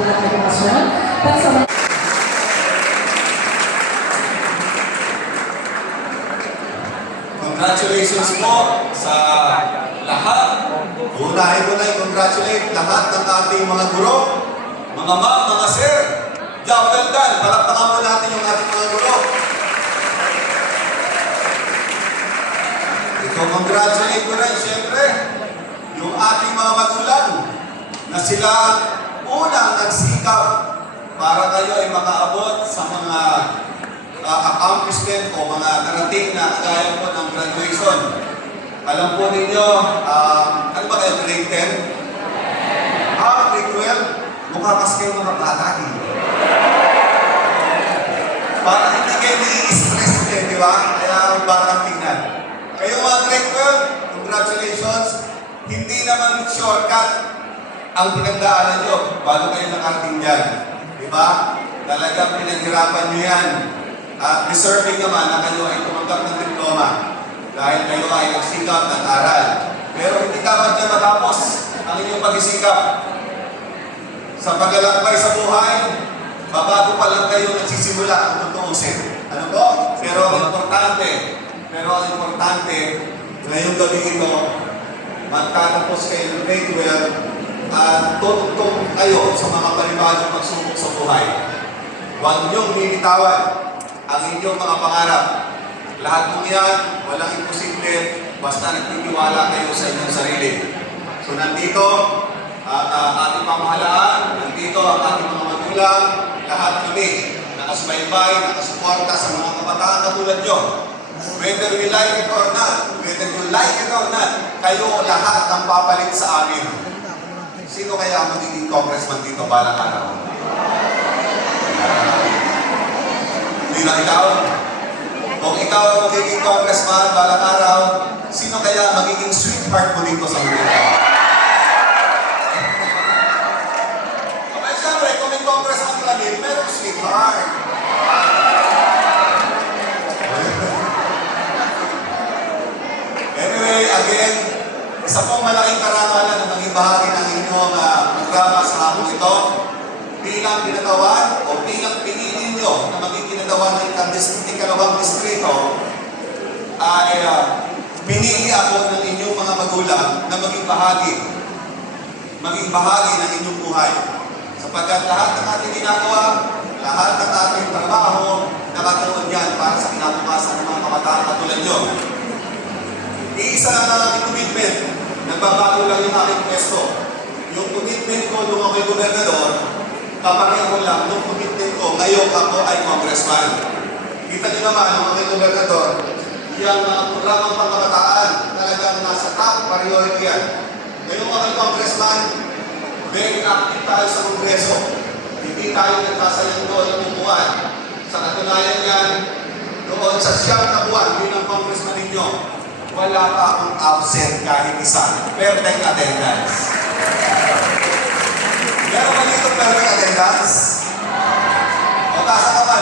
kanilang edukasyon. Congratulations po sa lahat. Unahin ko na i-congratulate lahat ng ating mga guro, mga ma'am, mga sir. Job well done. Palakpakan po natin yung ating mga guro. Congratulate ko rin, siyempre, yung ating mga magulang na sila unang nagsikap para kayo ay makaabot sa mga accomplishment o mga narating na kagaya po ng graduation. Alam po ninyo, ano ba kayo, grade 10? Grade 12? Mukha kasi kayo mga bata eh. Parang hindi kayo nai-stress eh, di ba? Kaya parang tingnan. Kayo mga grade 12, congratulations. Hindi naman shortcut ang pinagdaanan nyo bago kayo nakarating dyan. Di ba? Talagang pinaghirapan nyo yan. At deserving naman na kayo ay tumanggap ng diploma dahil kayo ay nagsikap ng aral. Pero hindi dapat na matapos ang inyong pag-isikap. Sa paglalakbay sa buhay, babago pa lang kayo nagsisimula ang tutuusin. Ano po? Pero ang importante, ngayong gabi ito, magtatapos kayo ng grade 12 at tutugtog kayo sa mga panibagong pagsubok sa buhay. Huwag niyong binitawan ang inyong mga pangarap. Lahat ng yan, walang imposible, basta nagtitiwala kayo sa inyong sarili. So nandito ang ating pamahalaan, nandito ang ating mga magulang, lahat kami nakasubaybay, nakasuporta sa mga kabataan katulad nyo. Whether you like it or not, kayo lahat ang papalit sa amin. Sino kaya ang magiging congressman dito balang araw? Hindi na ikaw? Kung ikaw ang magiging congressman balang araw, sino kaya magiging sweetheart mo dito sa mundo? Okay, syempre, kung may congressman lagi, merong sweetheart. Anyway, again, isa pong malaking karangalan na maging bahagi ng inyong programa sa hapon ito. Bilang kinatawan o bilang pinili nyo na maging kinatawan ng ikalawang distrito, ay pinili ako ng inyong mga magulang na maging bahagi ng inyong buhay. Sapagkat lahat ng ating ginagawa, lahat ng ating trabaho, nakatuon yan para sa kinabukasan ng mga kabataan katulad nyo. Iisa lang ang aking commitment. Nagbabago lang yung aking pwesto. Yung commitment ko nung ako'y gobernador, kapareho lang nung commitment ko ngayong ako ay congressman. Kita niyo naman, nung ako'y gobernador, yung programang pangkabataan talagang nasa top priority yan. Ngayong ako'y congressman, very active tayo sa kongreso. Hindi tayo nagkasayang doon ng buwan. Sa katunayan yan, doon sa siyam na buwan bilang congressman ninyo, wala pa akong absent kahit isa. Perfect attendance. Meron ba dito perfect attendance? O taas ang kamay.